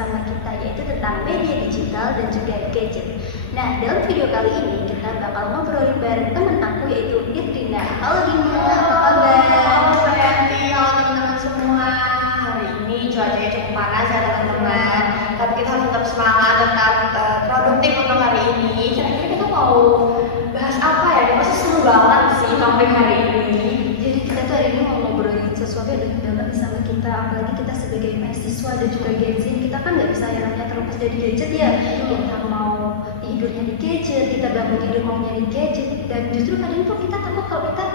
bersama kita, yaitu tentang media digital dan juga gadget. Nah, dalam video kali ini kita bakal ngobrolin bareng temen aku, yaitu Irina. Halo Dina, apa kabar? Halo Sayati, halo teman-teman semua. Hari ini cuacanya cukup panas ya teman-teman, tapi kita harus tetap semangat, tetap produktif untuk hari ini. Kira-kira kita mau bahas apa ya? Masih seru banget sih topik hari ini. Jadi kita tuh hari ini mau ngobrolin sesuatu yang dekat banget sama kita, apalagi kita sebagai mahasiswa dan juga Gen Z. Kita kan nggak bisa yang namanya terlepas dari gadget ya. Kita mau tidurnya di gadget, kita bangun tidur maunya di gadget, dan justru kadang tuh kita takut kalau kita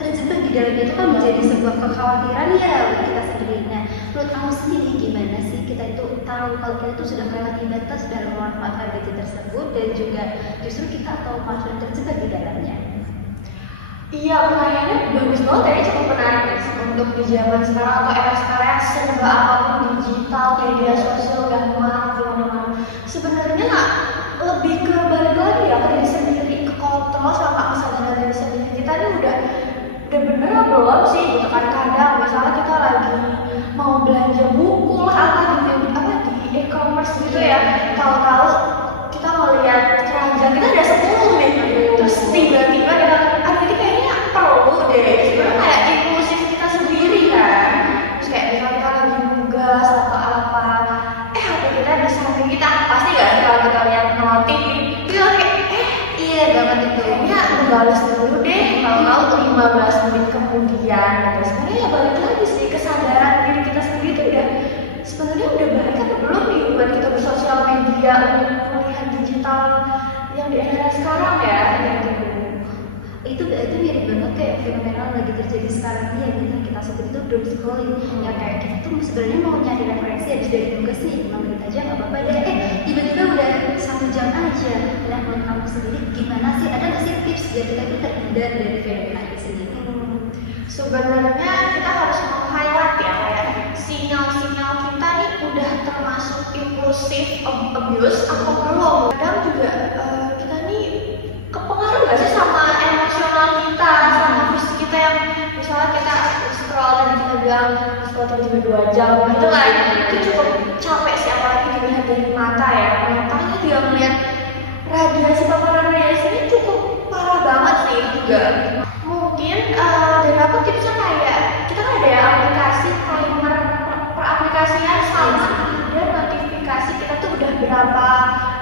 terjebak di dalamnya, itu kan menjadi sebuah kekhawatiran ya untuk kita sendiri. Nah, menurut kamu sendiri gimana sih kita itu tahu kalau kita itu sudah melewati batas dalam memanfaatkan gadget tersebut, dan juga justru kita atau malah terjebak di dalamnya? Iya, pertanyaannya bagus banget ya, cukup menarik nih untuk di zaman sekarang atau era sekarang yang serba apapun digital, media sosial, gangguan di mana-mana. Sebenarnya nggak lebih ke balik lagi ya ke diri sendiri, ke kontrol sama kesadaran diri sendiri. Kita ini udah bener apa belum sih gitu kan. Kadang misalnya kita lagi mau belanja buku lah di e-commerce gitu ya, tahu-tahu kita melihat keranjang kita ada 10 nih, terus tiba-tiba jadi kayaknya perlu deh, sebenarnya kayak impulsif kita sendiri kan. Terus kayak misalnya kita lagi nugas atau apa, HP kita di samping kita, pasti gak sih kalau kita lihat notif itu kayak Iya banget itu. kayaknya balas dulu deh, kalau 15 menit kemudian gitu. Sebenarnya ya balik lagi sih, kesadaran diri kita sendiri tuh sebenarnya udah baik apa belum nih buat kita bersosial media, melihat digital yang di era sekarang ya gitu. Itu mirip banget kayak fenomena lagi terjadi sekarang ini, yang kita sebut itu doom scrolling. Ya kayak kita tuh sebenarnya mau nyari referensi habis dari tugas nih, 5 menit aja nggak apa-apa deh, tiba-tiba udah 1 jam aja. Nah, menurut kamu sendiri gimana sih, ada nggak sih tips biar kita itu terhindar dari fenomena ini sendiri? Sebenarnya kita harus meng-highlight ya, kayak sinyal-sinyal kita nih udah termasuk impulsif abuse atau belum. Kadang juga kita nih kepengaruh gak sih sama emosional kita, sama fisik kita, yang misalnya kita scroll tadi kita bilang scroll tiba-tiba 2 jam gitu kan, itu cukup capek sih, apalagi dilihat dari mata ya. Matanya dia melihat radiasi, paparan radiasi ini cukup parah banget sih juga. Mungkin dari aku tipsnya kayak kita kan ada ya aplikasi timer peraplikasian sama ada notifikasi kita tuh udah berapa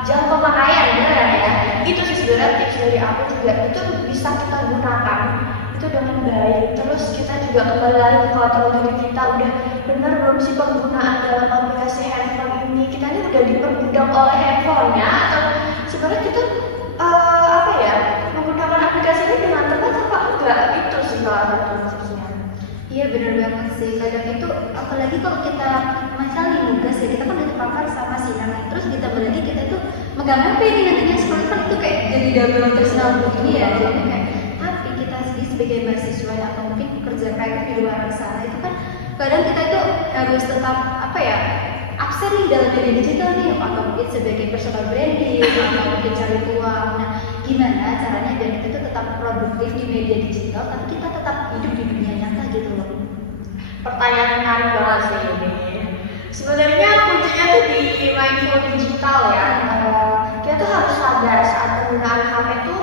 jam pemakaian, beneran ya. Itu sih sebenarnya tips dari aku juga, itu bisa kita gunakan itu dengan baik. Terus kita juga kembali lagi ke kontrol diri kita, udah bener belum sih penggunaan dalam aplikasi handphone ini, kita ini udah diperbudak oleh handphonenya, atau sebenarnya kita menggunakan aplikasi ini dengan tepat apa enggak, itu sih salah satu tipsnya. Iya benar banget sih, kadang itu apalagi kalau kita misalnya nugas ya, kita kan udah terpapar sama sinyal, terus ditambah lagi kita tuh megang HP ini, nantinya scroll kan itu kayak jadi double personal begini ya. Jadi kayak tapi kita sendiri sebagai mahasiswa atau mungkin pekerja kreatif di luar sana, itu kan kadang kita itu harus tetap absen nih dalam media digital nih, atau mungkin sebagai personal branding atau mungkin cari uang. Nah, gimana caranya biar kita itu tetap produktif di media digital tapi kita tetap hidup di dunia nyata gitu loh? Pertanyaan menarik banget sih ini. Sebenarnya kuncinya tuh di mindful digital ya. Kita tuh harus sadar saat penggunaan HP tuh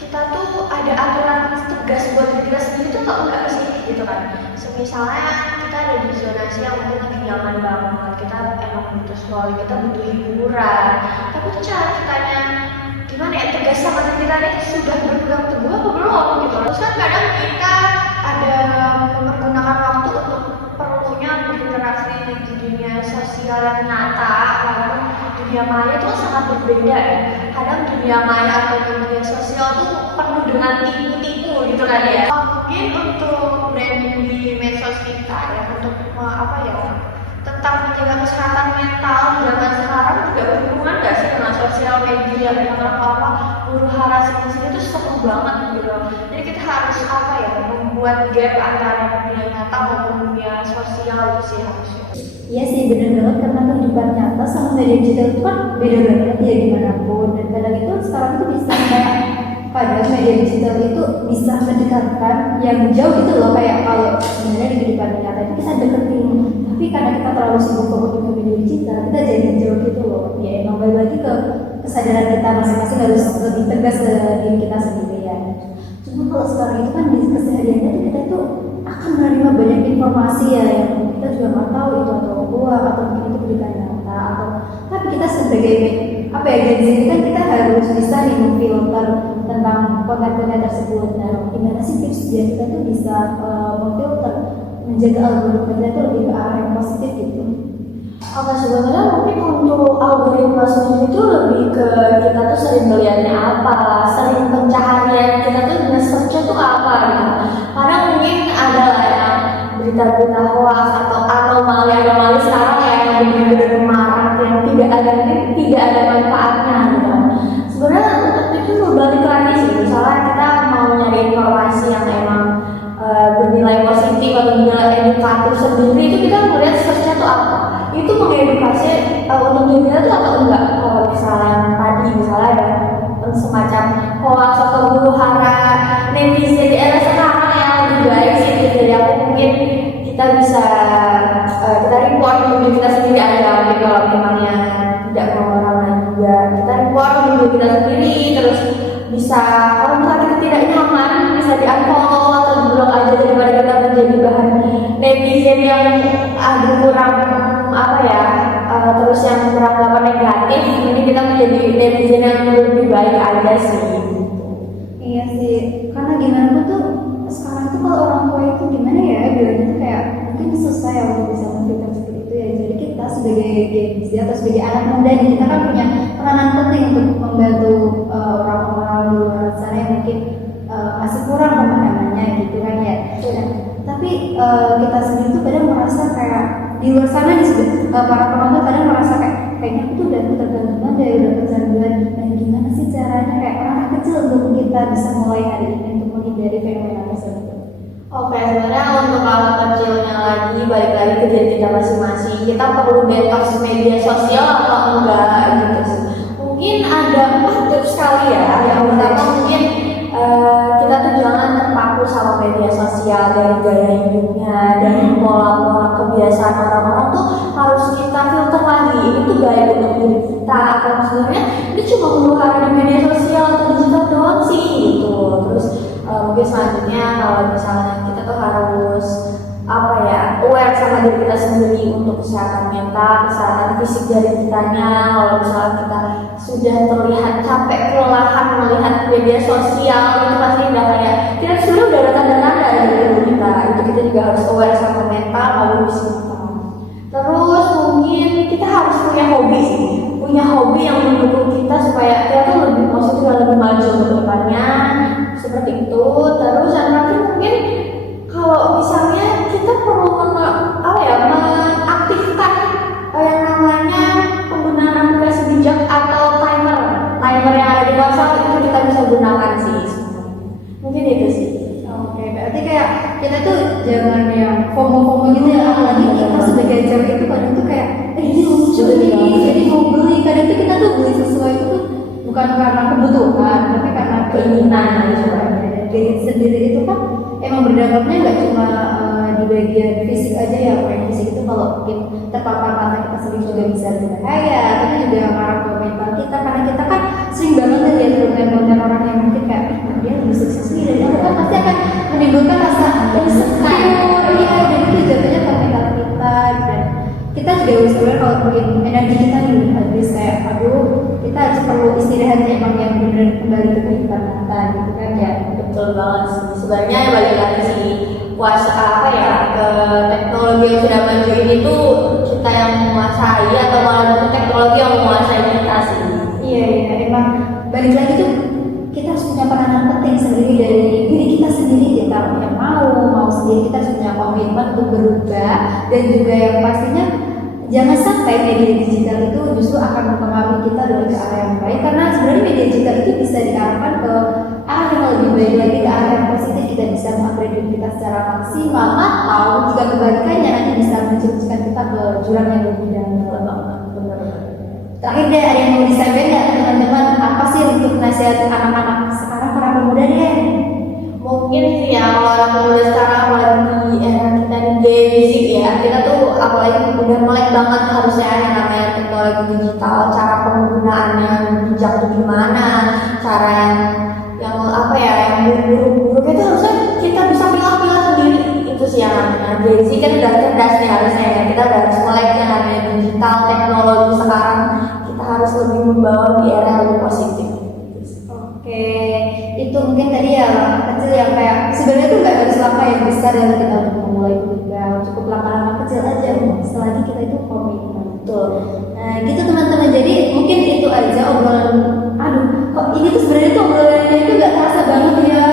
kita tuh ada aturan tegas buat diri kita sendiri tuh tau nggak sih gitu kan. Misalnya kita ada di zonasi yang mungkin lagi nyaman banget, kita emang butuh scrolling, kita butuh hiburan, tapi tuh cara kitanya gimana ya, tegas sama diri kita nih sudah berpegang teguh apa belum gitu. Terus kan kadang kita ada mempergunakan waktu untuk perlunya berinteraksi di dunia sosial yang nyata, lalu dunia maya itu kan sangat berbeda ya. Kadang dunia maya atau dunia sosial tuh penuh dengan tipu-tipu gitu kan ya. Mungkin untuk branding di medsos kita ya, untuk tetap menjaga kesehatan mental di zaman sekarang juga berhubungan gak sih dengan sosial media, dengan apa huru hara sini itu seru banget gitu. Jadi kita harus membuat gap antara dunia nyata maupun dunia sosial itu sih harusnya. Iya sih benar banget, karena kehidupan nyata sama media digital itu kan beda banget ya gimana pun. Dan kadang itu sekarang tuh bisa kayak kadang media digital itu bisa mendekatkan yang jauh itu loh, kayak kalau sebenarnya di kehidupan nyata itu kita deketin, tapi karena kita terlalu sibuk fokus ke media digital kita jadi kesadaran kita masing-masing harus lebih tegas ke diri kita sendiri ya. Cuma kalau sekarang itu kan di kesehariannya kita tuh akan menerima banyak informasi ya yang kita juga nggak tahu itu atau buah atau mungkin itu berita nyata atau tapi kita sebagai apa ya Gen Z ini kan kita harus bisa nih memfilter tentang konten-konten tersebut. Nah, gimana sih tips biar kita tuh bisa memfilter menjaga algoritma itu lebih ke arah yang positif gitu? Oke, sebenarnya mungkin untuk algoritma sendiri itu lebih ke kita tuh sering melihatnya apa, sering pencaharian kita tuh nge-search-nya tuh apa gitu. Karena mungkin ada lah yang berita-berita hoax atau anomali sekarang yang benar-benar marak yang tidak ada manfaatnya gitu. Sebenarnya untuk itu balik lagi sih, misalnya kita mau nyari informasi yang emang bernilai positif atau bernilai edukatif sendiri itu kita melihat search-nya tuh apa. Itu mengedukasi untuk dirinya itu atau enggak. Kalau misalnya tadi misalnya ya semacam hoax atau huru hara netizen di era sekarang yang lebih baik sih, jadi aku mungkin kita bisa kita report diri kita sendiri aja. Kalau misalnya tidak mau orang lain juga kita report diri kita sendiri, terus bisa kalau misalnya kita tidak nyaman bisa di unfollow atau di blok aja daripada kita menjadi bahan netizen yang kurang apa ya terus yang beranggapan negatif. Ini kita menjadi netizen yang lebih baik aja sih. Iya sih, karena gimana pun tuh sekarang tuh kalau orang tua itu gimana ya bilangnya tuh kayak mungkin susah ya untuk bisa memfilter seperti itu ya. Jadi kita sebagai Gen Z atau sebagai anak muda nih, kita kan punya peranan penting untuk membantu orang-orang di luar sana yang mungkin masih kurang pemahamannya gitu kan ya. Tapi kita sendiri tuh kadang merasa kayak di luar sana nih para penonton kadang merasa kayaknya aku tuh udah ketergantungan deh, udah kecanduan. Dan gimana sih caranya kayak anak kecil untuk kita bisa mulai hari ini untuk menghindari fenomena tersebut? Oke, sebenarnya untuk anak kecilnya lagi balik lagi ke diri kita masing-masing. Kita perlu detox media sosial atau enggak gitu sih. Mungkin ada 4 tips sekali ya. Yang pertama mungkin kita tuh jangan terpaku sama media sosial, dari gaya hidupnya, dari pola-pola kebiasaan orang-orang tuh harus kita filter lagi. Ini tuh baik untuk diri kita atau sebenarnya ini cuma keluar di media sosial atau digital doang sih gitu. Terus mungkin selanjutnya kalau misalnya kita tuh harus apa ya aware sama diri kita sendiri untuk kesehatan mental, kesehatan fisik dari kitanya. Kalau misalnya kita sudah terlihat capek, kelelahan melihat media sosial itu pasti udah kayak kita sudah ada tanda-tanda dari tubuh kita. Itu kita juga harus aware sama mental maupun fisik kita. Terus mungkin kita harus punya hobi sih, punya hobi yang mendukung kita supaya kita tuh lebih positif dan lebih maju ke depannya seperti itu. Terus yang terakhir mungkin kalau misalnya kita perlu mengaktifkan yang namanya penggunaan aplikasi bijak atau timer yang ada di WhatsApp itu kita bisa gunakan sih. Mungkin itu sih. Oke, berarti kayak kita tuh jangan yang FOMO gitu ya. Apalagi kita sebagai cewek itu kadang tuh kayak ini lucu nih, jadi mau beli. Kadang tuh kita tuh beli sesuatu itu tuh bukan karena kebutuhan, tapi karena keinginan gitu. Diri sendiri itu kan emang berdampaknya nggak cuma di bagian fisik aja ya. Kalau fisik itu kalau terpapar mata kita sendiri juga bisa berbahaya, tapi juga ngaruh ke mental kita karena kita kan sering banget lihat konten-konten orang yang mungkin kayak dia lebih sukses nih dari aku, kan pasti akan menimbulkan rasa insecure. Iya, dan itu jatuhnya ke mental kita. Dan kita juga harus aware kalau mungkin energi kita nih habis kayak aduh kita harus perlu istirahat emang yang benar kembali ke kehidupan kita gitu kan ya. Betul banget sih. Sebenarnya balik lagi sih ke teknologi yang sudah maju ini tuh kita yang menguasai atau malah teknologi yang menguasai kita sih. Iya, emang balik lagi tuh kita harus punya peranan penting sendiri dari diri kita sendiri. Kita yang mau sendiri, kita harus punya komitmen untuk berubah. Dan juga yang pastinya jangan sampai media digital itu justru akan mempengaruhi kita dari ke arah yang baik, karena sebenarnya media digital itu bisa diarahkan ke arah yang lebih baik lagi, ke arah yang positif. Kita bisa mengupgrade diri kita secara maksimal, atau juga kebalikannya nanti bisa menjerumuskan kita ke jurang yang lebih dalam. Terakhir deh, ada yang mau disampaikan nggak teman-teman, apa sih untuk nasihat anak-anak sekarang, para pemuda deh? Mungkin sih ya, kalau anak muda sekarang apalagi era kita di Gen Z ya, kita tuh apalagi udah melek banget harusnya yang namanya teknologi digital, cara penggunaannya bijak atau gimana cara yang apa ya, yang buruk-buruk itu harusnya kita bisa pilah-pilah sendiri. Itu sih yang namanya Gen Z kan udah cerdas nih harusnya ya, kita udah harus melek yang namanya digital teknologi sekarang, kita harus lebih membawa di era yang lebih positif. Oke, itu mungkin tadi ya langkah kecil yang kayak sebenarnya tuh nggak harus langkah yang besar yang kita untuk memulai berubah, cukup langkah-langkah kecil aja selagi kita itu komitmen. Betul. Nah gitu teman-teman, jadi mungkin itu aja obrolan. Aduh, kok ini tuh sebenarnya tuh obrolannya itu nggak terasa banget ya,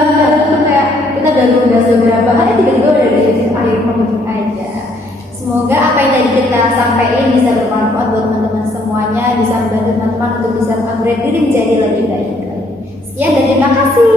tuh kayak kita udah ngebahas beberapa hal tiba-tiba udah di akhir penghujung aja. Semoga apa yang tadi kita sampaikan bisa bermanfaat buat teman-teman semuanya, bisa membantu teman-teman untuk bisa upgrade diri menjadi lebih baik. Sekian dan terima kasih.